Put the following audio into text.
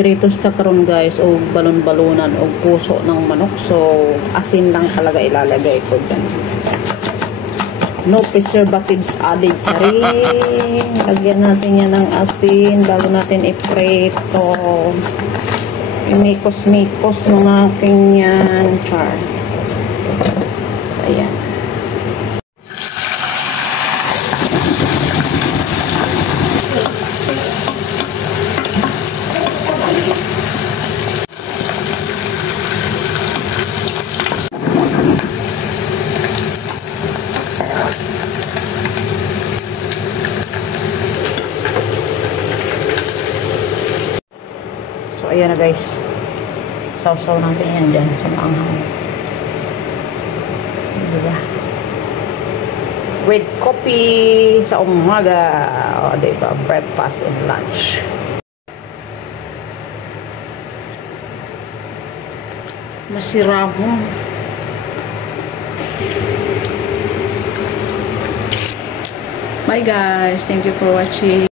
piritos ta karon guys o balon-balonan o puso ng manok. So asin lang talaga ilalagay ko dyan. No preservatives added pa rin. Lagyan natin yan ng asin bago natin iprito. Imikos-mikos mga aking yan. Char. So ayan. So, ayan na guys. Sausaw natin yan dyan sa maanghang. Diba? With coffee sa umaga. O, diba? Breakfast and lunch. Masira mo. Bye guys. Thank you for watching.